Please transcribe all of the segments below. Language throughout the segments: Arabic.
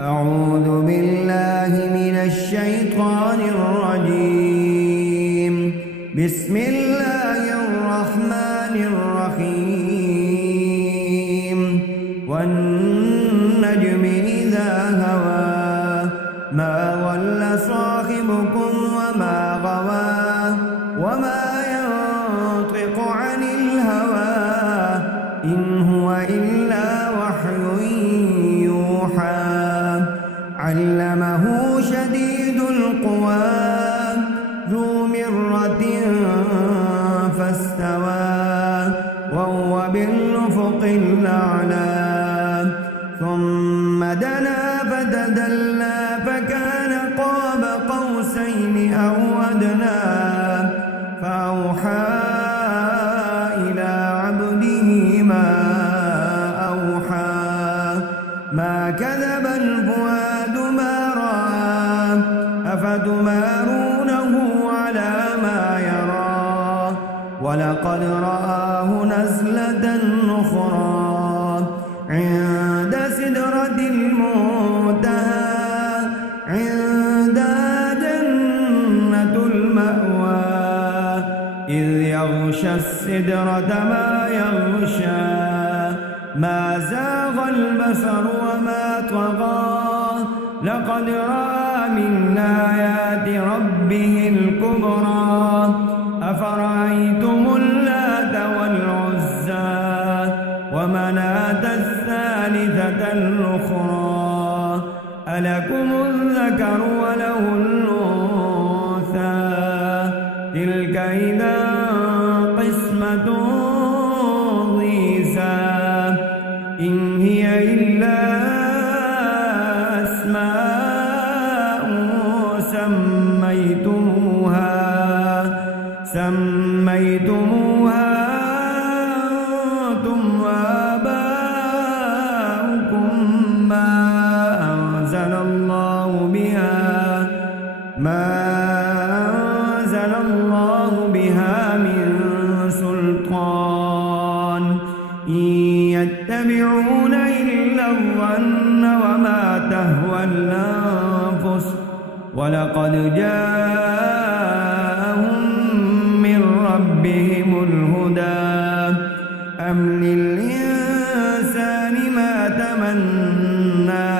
أعوذ بالله من الشيطان الرجيم. بسم الله الرحمن الرحيم. والنجم إذا هوى ما ضل صاحبكم وما غوى وما ينطق عن الهوى إن هو إلا وحي يوحى. علمه شديد القوى ذو مرة فاستوى وهو بالأفق الأعلى. ثم دنا فتدلى فكان قاب قوسين أو أدنى. فأوحى إلى عبده ما أوحى. ما كذب الفؤاد ما رأى أفتمارونه على ما يرى. ولقد رآه نزلة أخرى عند سدرة المنتهى عندها جنة المأوى. إذ يغشى السدرة ما يغشى. ما زاغ البصر وما طغى. لقد رأى من آيات ربه الكبرى. أفرأيتم اللات والعزى ومناة الثالثة الأخرى. ألكم الذكر وله الأنثى تلك إذا قسمة ضيزى. إن هي إلا أسماء سميتموها أنتم وآباؤكم ما أنزل الله بها من سلطان. إن يتبعون إلا الظن وما تهوى الأنفس. ولقد جاءهم من ربهم الهدى. أم للإنسان ما تمنى.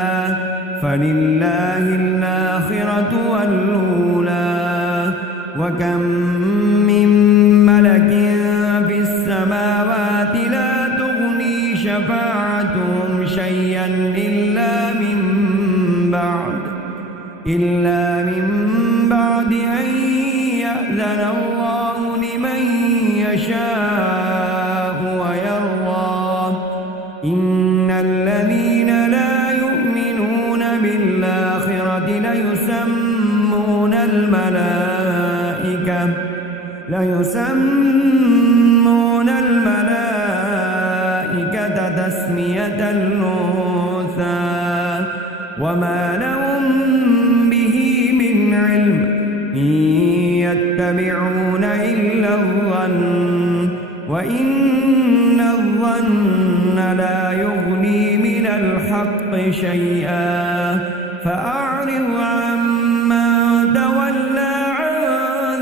فلله الآخرة والأولى. وكم من ملك في السماوات لا تغني شفاعتهم شيئا إلا من بعد أن يأذن الله لمن يشاء ويرضى. إن الذين لا يؤمنون بالآخرة ليسمون الملائكة تسمية الأنثى. وما لهم به من علم. إن يتبعون إلا الظن وإن الظن لا يغني من الحق شيئا. فأعرض عمن تولى عن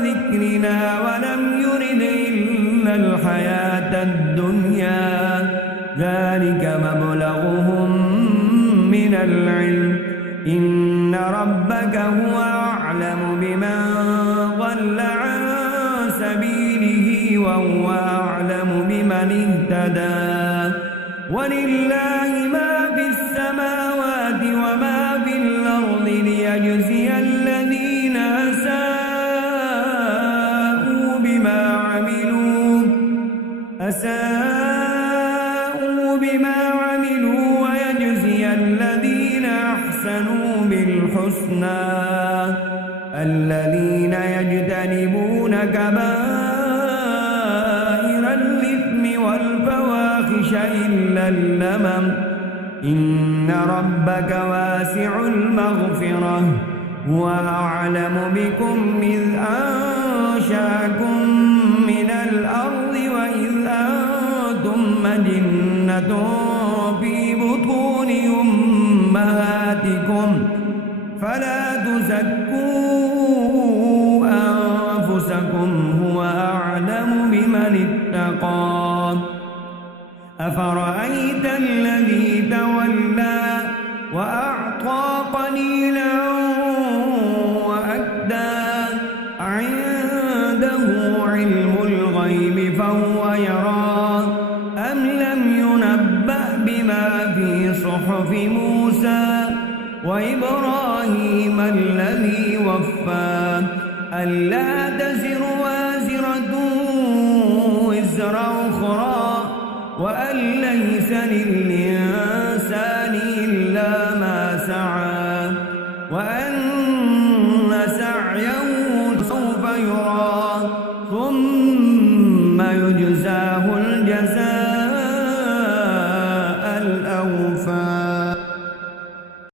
ذكرنا ولم يرد إلا الحياة الدنيا. ذلك مبلغهم من العلم. إن ربك هو أعلم بمن ضل عن سبيله وهو أعلم بمن اهتدى. ولله ما في السماوات وما في الأرض ليجزي الذين أساءوا بما عملوا ويجزي الذين أحسنوا بالحسنى. الذين يجتنبون كبائر الإثم والفواحش إلا اللمم. إن ربك واسع المغفرة. هو أعلم بكم إذ أنشأكم من الأرض وإذ أنتم أجنة في بطون أمهاتكم أنفسكم فلا تزكوا أنفسكم هو أعلم بمن اتقى أفرأيت الذي تولى وأعطى قليلا وأكدى عنده علم الغيب فهو يرى أم لم ينبأ بما في صحف موسى وإبراهيم الذي وفى ألا تزر وازرة وزر أخرى وأن ليس للإنسان إلا ما سعى وأن